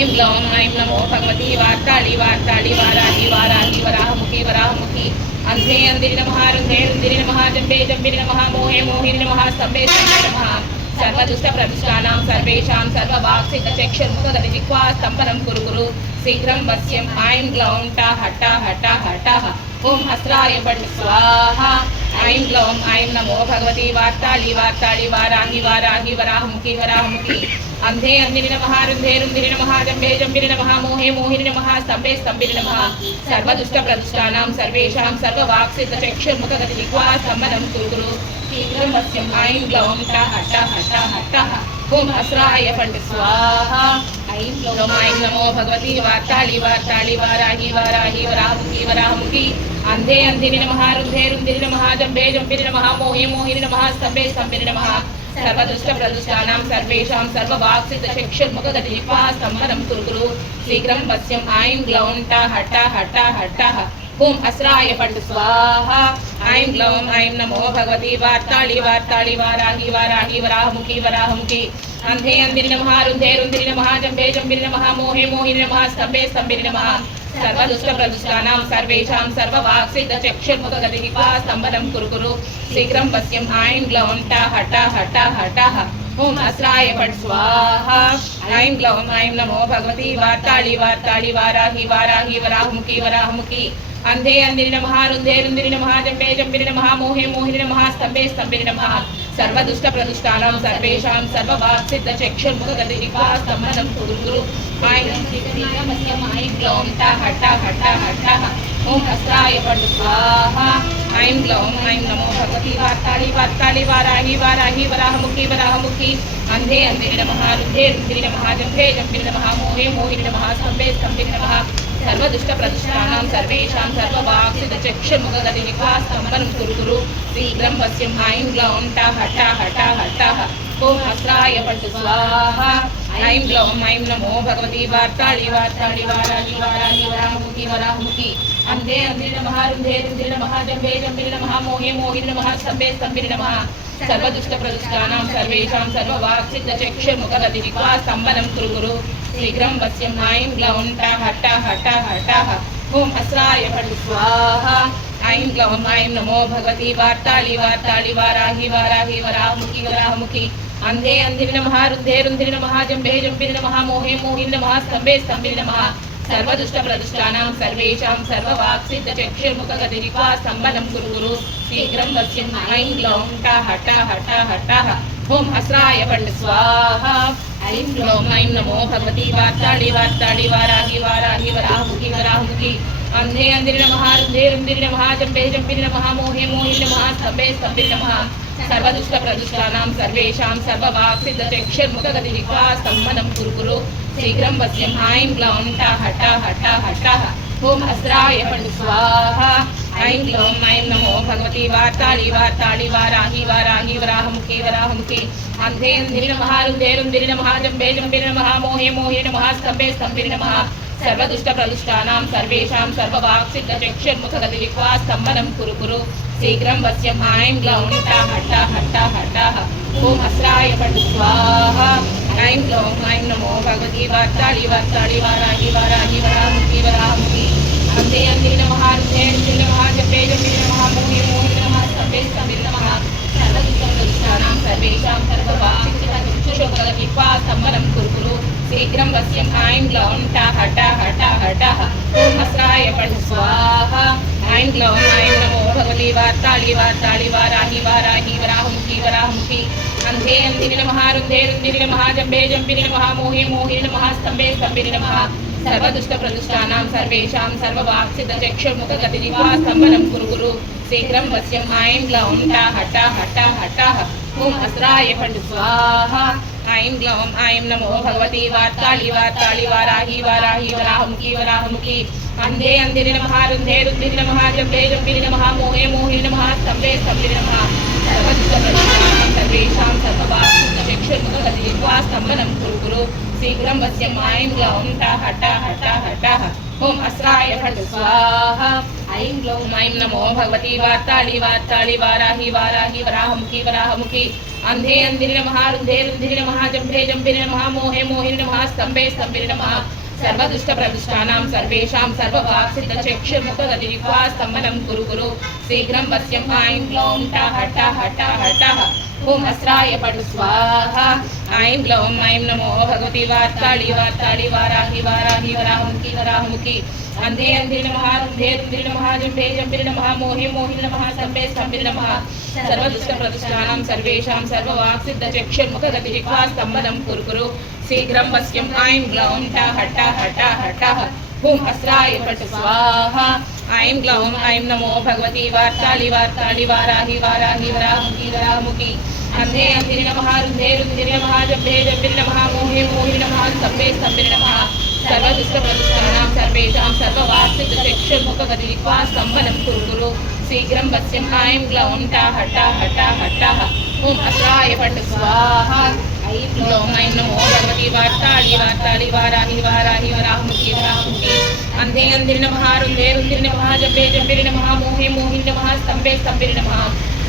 ऐं ग्लौं ऐं नमो भगवती वार्ताळि वार्ताळि वाराहि वाराहि वराहमुखी वराहमुखी अन्धे अन्धिरि नमः रुन्धे रुन्धिरि नमः जम्बे जम्बिरि नमः मोहे मोहिनि नमः स्तम्भे स्तम्भे नमः सर्वदुष्टप्रविष्टानां सर्वेषां सर्ववाक्सितचक्षुर्मुखगतिजिह्वा स्तम्भनं कुरु कुरु शीघ्रं वश्यं ऐं ग्लौं टा हटा हटा हटः ॐ हस्राय फट् स्वाहा ऐं ग्लौं ऐं नमो भगवती वार्ताळि वार्ताळि वाराहि वाराहि वराहमुखी वराहमुखी अन्धे अन्धिरि नमः रुन्धे रुन्धिरि नमः जम्बे जम्बिरि नमः मोहे मोहिनि नमः स्तम्भे स्तम्भिरि नमः सर्वदुष्टप्रविष्टानां सर्वेषां सर्ववाक्सितचक्षुर्मुखगतिजिह्वा स्तम्भनं कुरु कुरु शीघ्रं वश्यं ऐं ग्लौं टा हटा हटा हटः ॐ हस्राय फट् स्वाहा ऐं ग्लौं ऐं नमो भगवती वार्ताळि वार्ताळि वाराहि वाराहि वराहमुखी वराहमुखी अन्धे अन्धिरि नमः रुन्धे रुन्धिरि नमः जम्बे जम्बिरि नमः मोहे मोहिनि नमः स्तम्भे स्तम्भिरि नमः सर्वदुष्टप्रदुष्टानां सर्वेषां सर्ववाक्सितचक्षुर्मुखगतिजिह्वा स्तम्भनं कुरु कुरु शीघ्रं वश्यं ऐं ग्लौं टा हटा हटा हटः ॐ हस्राय फट् स्वाहा ऐं ग्लौं ऐं नमो भगवती वार्ताळि वार्ताळि वाराहि वाराहि वराहमुखी वराहमुखी अन्धे अन्धिरि नमः रुन्धे रुन्धिरि नमः जम्बे जम्बिरि नमः मोहे मोहिनि नमः स्तम्भे स्तम्भिरि नमः सर्वदुष्टप्रदुष्टानां सर्वेषां सर्ववाक्सितचक्षुर्मुखगतिजिह्वा स्तम्भनं कुरु कुरु शीघ्रं वश्यं ऐं ग्लौं टा हटा हटा हटः ॐ हस्राय फट् स्वाहा ऐं ग्लौं ऐं नमो भगवती वार्ताळि वार्ताळि वाराहि वाराहि वराहमुखी वराहमुखी अन्धे अन्धिरि नमः रुन्धे रुन्धिरि नमः जम्बे जम्बिरि नमः मोहे मोहिनि नमः स्तम्भे स्तम्भिरि नमः सर्वदुष्टप्रदुष्टानां सर्वेषां सर्ववाक्सितचक्षुर्मुखगतिजिह्वा स्तम्भनं कुरु कुरु ऐं ग्लौं टा हटा हटा हटः ॐ हस्राय फट् स्वाहा ऐं ग्लौं ऐं नमो भगवती वार्ताळि वार्ताळि वाराहि वाराहि वराहमुखी वराहमुखी अन्धे अन्धिरि नमः रुन्धे रुन्धिरि नमः जम्बे जम्बिरि नमः मोहे मोहिनि नमः स्तम्भे स्तम्भिरि नमः सर्वदुष्टप्रदुष्टानां सर्वेषां सर्ववाक्सितचक्षुर्मुखगतिजिह्वा स्तम्भनं कुरु कुरु शीघ्रं वश्यं ऐं ग्लौं टा हटा हटा हटः ॐ हस्राय फट् स्वाहा ऐं ग्लौं ऐं नमो भगवती वार्ताळि वार्ताळि वाराहि वाराहि वराहमुखी वराहमुखी अन्धे अन्धिरि नमः रुन्धे रुन्धिरि नमः जम्बे जम्बिरि नमः मोहे मोहिनि नमः स्तम्भे स्तम्भिरि नमः सर्वदुष्टप्रदुष्टानां सर्वेषां सर्ववाक्सितचक्षुर्मुखगतिजिह्वा स्तम्भनं कुरु कुरु शीघ्रं वश्यं ऐं ग्लौं टा हटा हटा हटः ॐ हस्राय फट् स्वाहा ऐं ग्लौं ऐं नमो भगवती वार्ताळि वार्ताळि वाराहि वाराहि वराहमुखी वराहमुखी अन्धे अन्धिरि नमः रुन्धे रुन्धिरि नमः जम्बे जम्बिरि नमः मोहे मोहिनि नमः स्तम्भे स्तम्भिरि नमः सर्वदुष्टप्रदुष्टानां सर्वेषां सर्ववाक्सितचक्षुर्मुखगतिजिह्वा स्तम्भनं कुरु कुरु शीघ्रं वश्यं ऐं ग्लौं टा हटा हटा हटः ॐ हस्राय फट् स्वाहा ऐं ग्लौं ऐं नमो भगवती वार्ताळि वार्ताळि वाराहि वाराहि वराहमुखी वराहमुखी अन्धे अन्धिरि नमः रुन्धे रुन्धिरि नमः जम्बे जम्बिरि नमः मोहे मोहिनि नमः स्तम्भे स्तम्भिरि नमः सर्वदुष्टप्रदुष्टानां सर्वेषां सर्ववाक्सितचक्षुर्मुखगतिजिह्वा स्तम्भनं कुरु कुरु शीघ्रं वश्यं ऐं ग्लौं टा हटा हटा हटः ॐ हस्राय फट् स्वाहा ऐं ग्लौं ऐं नमो भगवती वार्ताळि वार्ताळि वाराहि वाराहि वराहमुखी वराहमुखी अन्धे अन्धिरि नमः रुन्धे रुन्धिरि नमः जम्बे जम्बिरि नमः मोहे मोहिनि नमः स्तम्भे स्तम्भिरि नमः सर्वदुष्टप्रदुष्टानां सर्वेषां सर्ववाक्सितचक्षुर्मुखगतिजिह्वा स्तम्भनं कुरु कुरु शीघ्रं वश्यं ऐं ग्लौं टा हटा हटा हटः ॐ हस्राय फट् स्वाहा ऐं ग्लौं ऐं नमो भगवती वार्ताळि वार्ताळि वाराहि वाराहि वराहमुखी वराहमुखी अन्धे अन्धिरि नमः रुन्धे रुन्धिरि नमः जम्बे जम्बिरि नमः मोहे मोहिनि नमः स्तम्भे स्तम्भिरि नमः सर्वदुष्टप्रदुष्टानां सर्वेषां सर्ववाक्सितचक्षुर्मुखगतिजिह्वा स्तम्भनं कुरु कुरु शीघ्रं वश्यं ऐं ग्लौं टा हटा हटा हटः ॐ हस्राय फट् स्वाहा ऐं ग्लौं ऐं नमो भगवती वार्ताळि वार्ताळि वाराहि वाराहि वराहमुखी वराहमुखी अन्धे अन्धिरि नमः रुन्धे रुन्धिरि नमः जम्बे जम्बिरि नमः मोहे मोहिनि नमः स्तम्भे स्तम्भिरि नमः सर्वदुष्टप्रदुष्टानां सर्वेषां सर्ववाक्सितचक्षुर्मुखगतिजिह्वा स्तम्भनं कुरु कुरु शीघ्रं वश्यं ऐं ग्लौं टा हटा हटा हटः ॐ हस्राय फट् स्वाहा ऐं ग्लौं ऐं नमो भगवती वार्ताळि वार्ताळि वाराहि वाराहि वराहमुखी वराहमुखी अन्धे अन्धिरि नमः रुन्धे रुन्धिरि नमः जम्बे जम्बिरि नमः मोहे मोहिनि नमः स्तम्भे स्तम्भिरि नमः सर्वदुष्टप्रदुष्टानां सर्वेषां सर्ववाक्सितचक्षुर्मुखगतिजिह्वा स्तम्भनं कुरु कुरु शीघ्रं वश्यं ऐं ग्लौं टा हटा हटा हटः ॐ हस्राय फट् स्वाहा ऐं ग्लौं ऐं नमो भगवती वार्ताली वार्ताली वाराहि वाराहि वराहमुखी वराहमुखी अंधे अंधिरि नमः रुन्धे रुन्धिरि नमः जम्भे जम्भिरि नमः मोहे मोहिनि नमः स्तम्भे स्तम्भिरि नमः सर्वदुष्टप्रदुष्टानां सर्वेषां सर्ववाक्सिद्धचक्षुर्मुखगतिरिक्त्वा स्तम्भनं कुरु कुरु शीघ्रं वश्यं ऐं ग्लौं टाः टाः टाः टाः ओम अस्राय पटु स्वाहा ऐं ग्लौं ऐं नमो भगवती वार्ताली वार्ताली वाराहि वाराहि वराहमुखी वराहमुखी अंधे अंधिरि नमः रुन्धे रुन्धिरि नमः जम्भे जम्भिरि नमः मोहे मोहिनि नमः स्तम्भे स्तम्भिरि नमः सर्वदुष्टप्रदुष्टानां सर्वेषां सर्ववाक्सिद्धचक्षुर्मुखगतिरिक्त्वा स्तम्भनं कुरु कुरु शीघ्रं वश्यं ऐं ग्लौं टाः टाः टाः टाः ओम अस्राय पटु स्वाहा ऐं ग्लौं ऐं नमो भगवती वार्ताली वार्ताली वाराहि वाराहि वराहमुखी वराहमुखी अंधे अंधिरि नमः रुन्धे रुन्धिरि नमः जम्भे जम्भिरि नमः मोहे मोहिनि नमः स्तम्भे स्तम्भिरि नमः सर्वदुष्टप्रदुष्टानां सर्वेषां सर्ववाक्सिद्धचक्षुर्मुखगतिरिक्त्वा स्तम्भनं कुरु कुरु शीघ्रं वश्यं ऐं ग्लौं टाः टाः टाः टाः ओम अस्राय पटु स्वाहा ऐं ग्लौं ऐं नमो भगवती वार्ताली वार्ताली वाराहि वाराहि वराहमुखी वराहमुखी अंधे अंधिरि नमः रुन्धे रुन्धिरि नमः जम्भे जम्भिरि नमः मोहे मोहिनि नमः स्तम्भे स्तम्भिरि नमः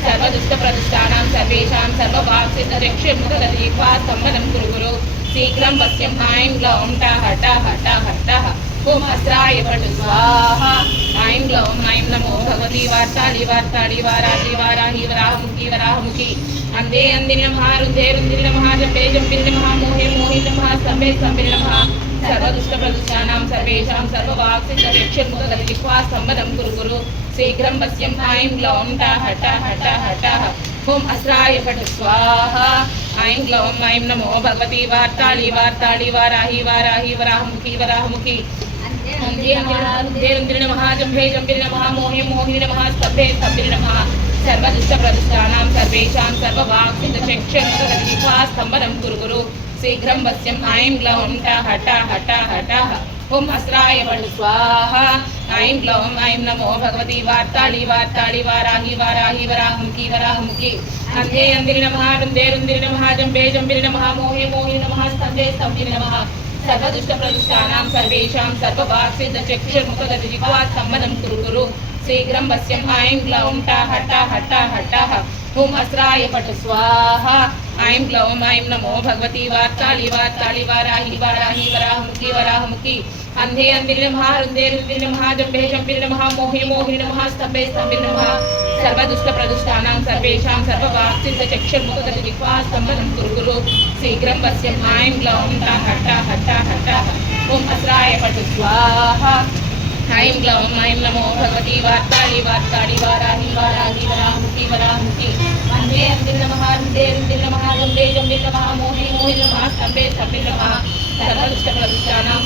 सर्वदुष्टप्रदुष्टानां सर्वेषां सर्ववाक्सिद्धचक्षुर्मुखगतिरिक्त्वा स्तम्भनं कुरु कुरु शीघ्रं वश्यं ऐं ग्लौं टाः टाः टाः टाः ओम अस्राय पटु स्वाहा ऐं ग्लौं ऐं नमो भगवती वार्ताली वार्ताली वाराहि वाराहि वराहमुखी वराहमुखी अंधे अंधिरि नमः रुन्धे रुन्धिरि नमः जम्भे जम्भिरि नमः मोहे मोहिनि नमः स्तम्भे स्तम्भिरि नमः सर्वदुष्टप्रदुष्टानां सर्वेषां सर्ववाक्सिद्धचक्षुर्मुखगतिरिक्त्वा स्तम्भनं कुरु कुरु शीघ्रं वश्यं ऐं ग्लौं टाः टाः टाः टाः ओम अस्राय पटु स्वाहा ऐं ग्लौं ऐं नमो भगवती वार्ताली वार्ताली वाराहि वाराहि वराहमुखी वराहमुखी अंधे अंधिरि नमः जम्भे जम्भिरि नमः मोहे मोहिनि नमः स्तम्भे स्तम्भिरि नमः सर्वदुष्टप्रदुष्टानां सर्वेषां सर्ववाक्सिद्धचक्षुर्मुखगतिरिक्त्वा स्तम्भनं कुरु कुरु शीघ्रं वश्यं ऐं ग्लौं टाः टाः टाः टाः ओम अस्राय पटु स्वाहा ऐं ग्लौं ऐं नमो भगवती वार्ताली वार्ताली वाराहि वाराहि वराहमुखी वराहमुखी अंधे अंधिरि नमः रुन्धे रुन्धिरि नमः जम्भे जम्भिरि नमः मोहे मोहिनि नमः स्तम्भे स्तम्भिरि नमः सर्वदुष्टप्रदुष्टानां सर्वेषां सर्ववाक्सिद्धचक्षुर्मुखगतिरिक्त्वा स्तम्भनं कुरु कुरु शीघ्रं वश्यं ऐं ग्लौं टाः टाः टाः टाः ओम अस्राय पटु स्वाहा ऐं ग्लौं ऐं नमो भगवती वार्ताली वार्ताली वाराहि वाराहि वराहमुखी वराहमुखी अंधे अंधिरि नमः रुन्धे रुन्धिरि नमः जम्भे जम्भिरि नमः मोहे मोहिनि नमः स्तम्भे स्तम्भिरि नमः सर्वदुष्टप्रदुष्टानां सर्वेषां सर्ववाक्सिद्धचक्षुर्मुखगतिरिक्त्वा स्तम्भनं कुरु कुरु शीघ्रं वश्यं ऐं ग्लौं टाः टाः टाः टाः ओम अस्राय पटु स्वाहा ऐं ग्लौं ऐं नमो भगवती वार्ताली वार्ताली वाराहि वाराहि वराहमुखी वराहमुखी अंधे अंधिरि नमः रुन्धे रुन्धिरि नमः जम्भे जम्भिरि नमः मोहे मोहिनि नमः स्तम्भे स्तम्भिरि नमः सर्वदुष्टप्रदुष्टानां